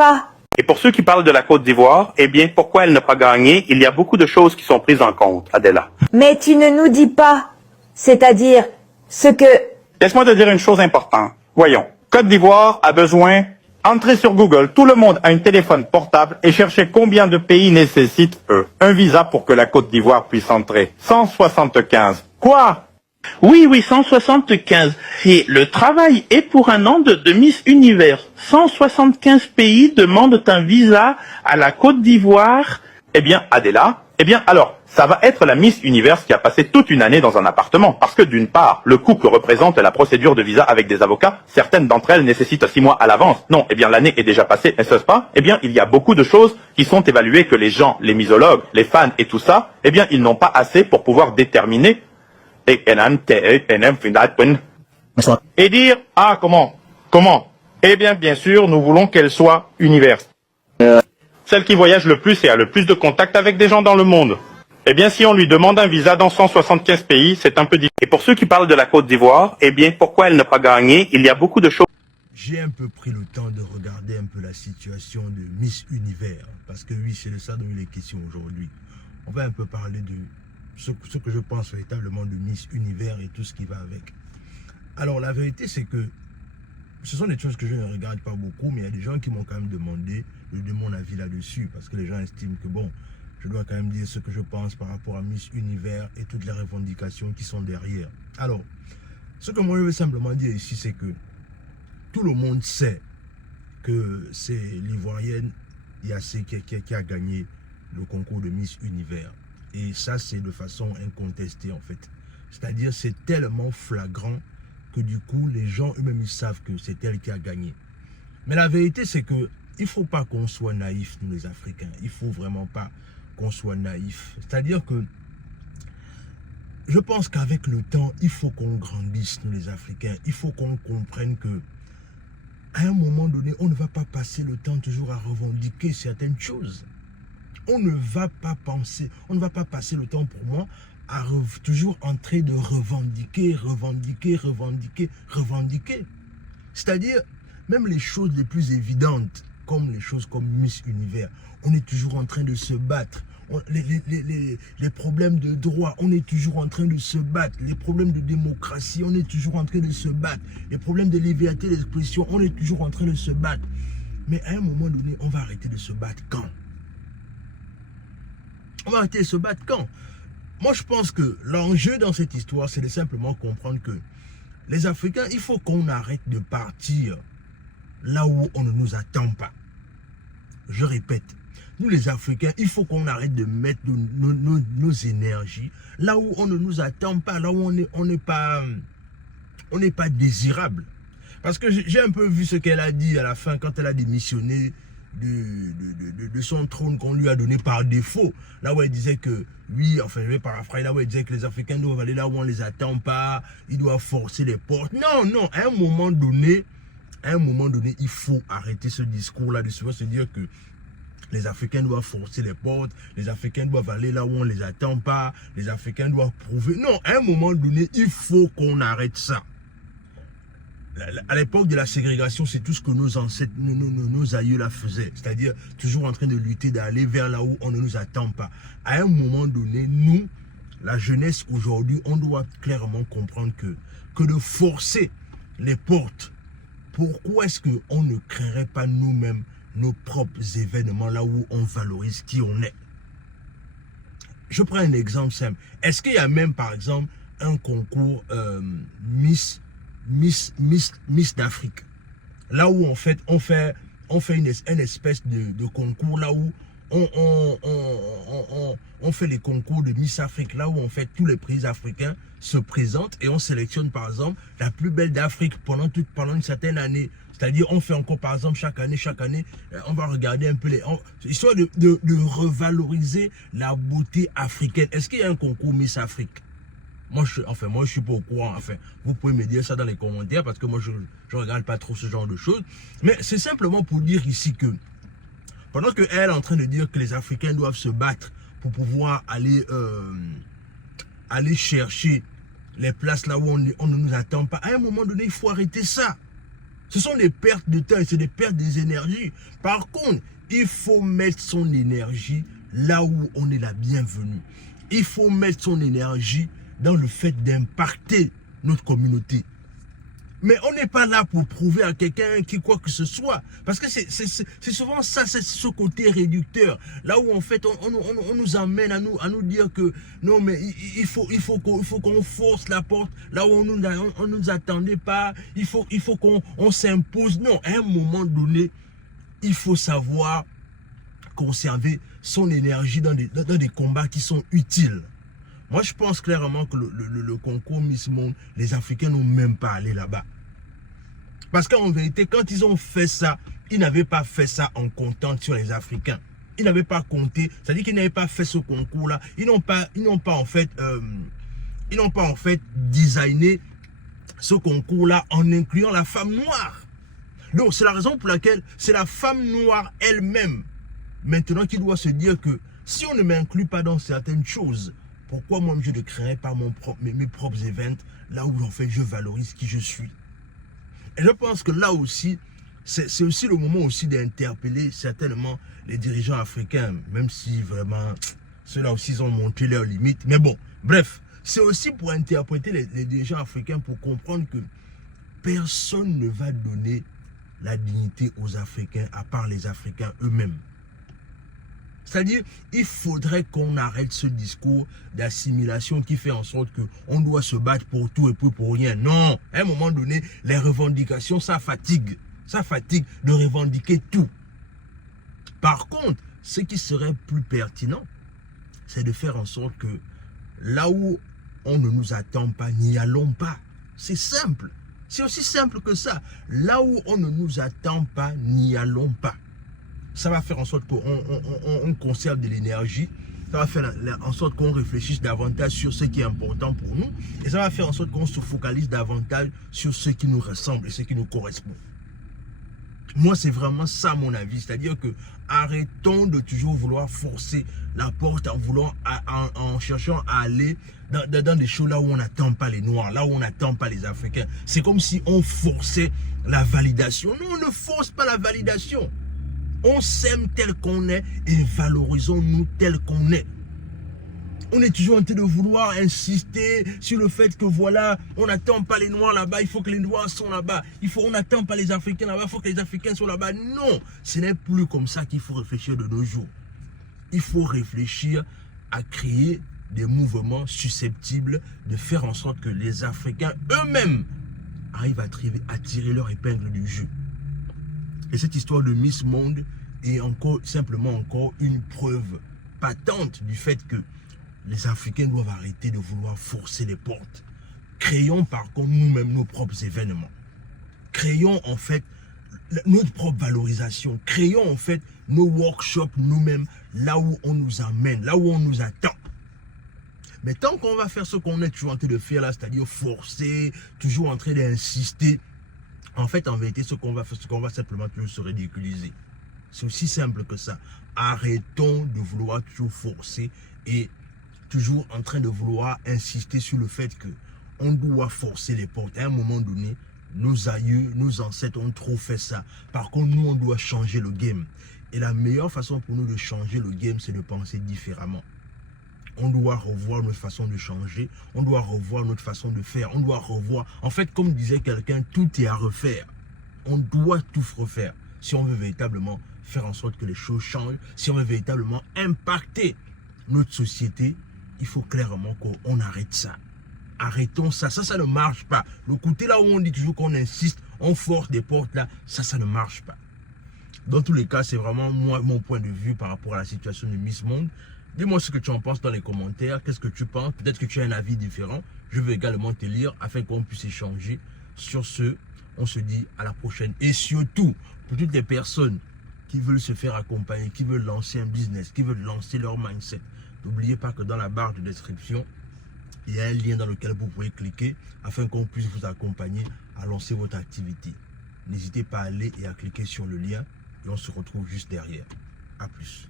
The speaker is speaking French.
pas. Et pour ceux qui parlent de la Côte d'Ivoire, eh bien, pourquoi elle n'a pas gagné? Il y a beaucoup de choses qui sont prises en compte, Adela. Mais tu ne nous dis pas. C'est-à-dire, ce que... Laisse-moi te dire une chose importante. Voyons. Côte d'Ivoire a besoin... Entrez sur Google. Tout le monde a un téléphone portable et cherchez combien de pays nécessitent, un visa pour que la Côte d'Ivoire puisse entrer. 175. Quoi? Oui, 175. Et le travail est pour un an de Miss Univers. 175 pays demandent un visa à la Côte d'Ivoire. Eh bien, Adela, alors, ça va être la Miss Univers qui a passé toute une année dans un appartement. Parce que d'une part, le coût que représente la procédure de visa avec des avocats, certaines d'entre elles nécessitent 6 mois à l'avance. Non, eh bien, l'année est déjà passée, n'est-ce pas? Eh bien, il y a beaucoup de choses qui sont évaluées que les gens, les misologues, les fans et tout ça, eh bien, ils n'ont pas assez pour pouvoir déterminer Et dire, ah, comment? Eh bien sûr, nous voulons qu'elle soit univers. Celle qui voyage le plus et a le plus de contact avec des gens dans le monde. Eh bien, si on lui demande un visa dans 175 pays, c'est un peu difficile. Et pour ceux qui parlent de la Côte d'Ivoire, eh bien, pourquoi elle n'a pas gagné? Il y a beaucoup de choses. J'ai un peu pris le temps de regarder un peu la situation de Miss Univers. Parce que oui, c'est de ça dont il est question aujourd'hui. On va un peu parler de ce que je pense véritablement de Miss Univers et tout ce qui va avec. Alors, la vérité, c'est que ce sont des choses que je ne regarde pas beaucoup, mais il y a des gens qui m'ont quand même demandé de mon avis là-dessus, parce que les gens estiment que bon, je dois quand même dire ce que je pense par rapport à Miss Univers et toutes les revendications qui sont derrière. Alors, ce que moi je veux simplement dire ici, c'est que tout le monde sait que c'est l'Ivoirienne Yassé qui a gagné le concours de Miss Univers. Et ça, c'est de façon incontestée en fait. C'est-à-dire, c'est tellement flagrant que du coup, les gens eux-mêmes, ils savent que c'est elle qui a gagné. Mais la vérité, c'est que il ne faut pas qu'on soit naïfs, nous les Africains. Il ne faut vraiment pas qu'on soit naïfs. C'est-à-dire que je pense qu'avec le temps, il faut qu'on grandisse, nous les Africains. Il faut qu'on comprenne que à un moment donné, on ne va pas passer le temps toujours à revendiquer certaines choses. On ne va pas passer le temps pour moi à toujours en train de revendiquer. C'est-à-dire, même les choses les plus évidentes, comme les choses comme Miss Univers, on est toujours en train de se battre. Les problèmes de droit, on est toujours en train de se battre. Les problèmes de démocratie, on est toujours en train de se battre. Les problèmes de liberté d'expression, on est toujours en train de se battre. Mais à un moment donné, on va arrêter de se battre quand? On va arrêter de se battre quand? Moi, je pense que l'enjeu dans cette histoire, c'est de simplement comprendre que les Africains, il faut qu'on arrête de partir là où on ne nous attend pas. Je répète, nous les Africains, il faut qu'on arrête de mettre nos énergies là où on ne nous attend pas, là où on n'est pas désirable. Parce que j'ai un peu vu ce qu'elle a dit à la fin quand elle a démissionné de son trône qu'on lui a donné par défaut. Là où elle disait que, oui, enfin je vais paraphraser, là où elle disait que les Africains doivent aller là où on ne les attend pas, ils doivent forcer les portes. Non, à un moment donné, il faut arrêter ce discours-là, de se dire que les Africains doivent forcer les portes, les Africains doivent aller là où on ne les attend pas, les Africains doivent prouver. Non, à un moment donné, il faut qu'on arrête ça. À l'époque de la ségrégation, c'est tout ce que nos ancêtres, nos aïeux là faisaient. C'est-à-dire toujours en train de lutter, d'aller vers là où on ne nous attend pas. À un moment donné, nous, la jeunesse aujourd'hui, on doit clairement comprendre que de forcer les portes, pourquoi est-ce qu'on ne créerait pas nous-mêmes nos propres événements là où on valorise qui on est? Je prends un exemple simple. Est-ce qu'il y a même par exemple un concours Miss d'Afrique, là où en fait on fait une espèce de concours, là où on fait les concours de Miss Afrique, là où en fait tous les pays africains se présentent et on sélectionne par exemple la plus belle d'Afrique pendant une certaine année. C'est-à-dire on fait encore par exemple chaque année, on va regarder un peu histoire de revaloriser la beauté africaine. Est-ce qu'il y a un concours Miss Afrique? Moi, je suis pas au courant. Enfin, vous pouvez me dire ça dans les commentaires parce que moi, je regarde pas trop ce genre de choses. Mais c'est simplement pour dire ici que pendant qu'elle est en train de dire que les Africains doivent se battre pour pouvoir aller chercher les places là où on ne nous attend pas, à un moment donné, il faut arrêter ça. Ce sont des pertes de temps et c'est des pertes des énergies. Par contre, il faut mettre son énergie là où on est la bienvenue. Il faut mettre son énergie dans le fait d'impacter notre communauté. Mais on n'est pas là pour prouver à quelqu'un qui quoi que ce soit. Parce que c'est souvent ça, c'est ce côté réducteur. Là où en fait on nous amène à nous dire que non mais il faut qu'on force la porte. Là où on nous attendait pas. Il faut qu'on s'impose. Non, à un moment donné, il faut savoir conserver son énergie dans des combats qui sont utiles. Moi, je pense clairement que le concours Miss Monde, les Africains n'ont même pas allé là-bas. Parce qu'en vérité, quand ils ont fait ça, ils n'avaient pas fait ça en comptant sur les Africains. Ils n'avaient pas compté, c'est-à-dire qu'ils n'avaient pas fait ce concours-là. Ils n'ont pas en fait designé ce concours-là en incluant la femme noire. Donc, c'est la raison pour laquelle c'est la femme noire elle-même, maintenant, qui doit se dire que si on ne m'inclut pas dans certaines choses, pourquoi moi je ne créerais pas mes propres événements là où en fait je valorise qui je suis. Et je pense que là aussi, c'est aussi le moment aussi d'interpeller certainement les dirigeants africains, même si vraiment ceux-là aussi ils ont montré leurs limites. Mais bon, bref, c'est aussi pour interpréter les dirigeants africains pour comprendre que personne ne va donner la dignité aux Africains à part les Africains eux-mêmes. C'est-à-dire, il faudrait qu'on arrête ce discours d'assimilation qui fait en sorte qu'on doit se battre pour tout et pour rien. Non, à un moment donné, les revendications, ça fatigue. Ça fatigue de revendiquer tout. Par contre, ce qui serait plus pertinent, c'est de faire en sorte que là où on ne nous attend pas, n'y allons pas. C'est simple. C'est aussi simple que ça. Là où on ne nous attend pas, n'y allons pas. Ça va faire en sorte qu'on conserve de l'énergie. Ça va faire en sorte qu'on réfléchisse davantage sur ce qui est important pour nous. Et ça va faire en sorte qu'on se focalise davantage sur ce qui nous ressemble et ce qui nous correspond. Moi, c'est vraiment ça mon avis. C'est-à-dire que arrêtons de toujours vouloir forcer la porte en cherchant à aller dans des choses là où on n'attend pas les Noirs, là où on n'attend pas les Africains. C'est comme si on forçait la validation. Non, on ne force pas la validation. On s'aime tel qu'on est et valorisons-nous tel qu'on est. On est toujours en train de vouloir insister sur le fait que voilà, on n'attend pas les Noirs là-bas, il faut que les Noirs soient là-bas. On n'attend pas les Africains là-bas, il faut que les Africains soient là-bas. Non, ce n'est plus comme ça qu'il faut réfléchir de nos jours. Il faut réfléchir à créer des mouvements susceptibles de faire en sorte que les Africains eux-mêmes arrivent à tirer leur épingle du jeu. Et cette histoire de Miss Monde est simplement encore une preuve patente du fait que les Africains doivent arrêter de vouloir forcer les portes. Créons par contre nous-mêmes nos propres événements. Créons en fait notre propre valorisation. Créons en fait nos workshops nous-mêmes là où on nous amène, là où on nous attend. Mais tant qu'on va faire ce qu'on est toujours en train de faire là, c'est-à-dire forcer, toujours en train d'insister, en fait, en vérité, ce qu'on va simplement toujours se ridiculiser. C'est aussi simple que ça. Arrêtons de vouloir toujours forcer et toujours en train de vouloir insister sur le fait que on doit forcer les portes. À un moment donné, nos aïeux, nos ancêtres ont trop fait ça. Par contre, nous, on doit changer le game. Et la meilleure façon pour nous de changer le game, c'est de penser différemment. On doit revoir notre façon de changer. On doit revoir notre façon de faire. On doit revoir. En fait, comme disait quelqu'un, tout est à refaire. On doit tout refaire. Si on veut véritablement faire en sorte que les choses changent, si on veut véritablement impacter notre société, il faut clairement qu'on arrête ça. Arrêtons ça. Ça ne marche pas. Le côté là où on dit toujours qu'on insiste, on force des portes là, ça ne marche pas. Dans tous les cas, c'est vraiment moi, mon point de vue par rapport à la situation de Miss Monde. Dis-moi ce que tu en penses dans les commentaires. Qu'est-ce que tu penses? Peut-être que tu as un avis différent. Je vais également te lire afin qu'on puisse échanger. Sur ce, on se dit à la prochaine. Et surtout, pour toutes les personnes qui veulent se faire accompagner, qui veulent lancer un business, qui veulent lancer leur mindset, n'oubliez pas que dans la barre de description, il y a un lien dans lequel vous pouvez cliquer afin qu'on puisse vous accompagner à lancer votre activité. N'hésitez pas à aller et à cliquer sur le lien et on se retrouve juste derrière. À plus.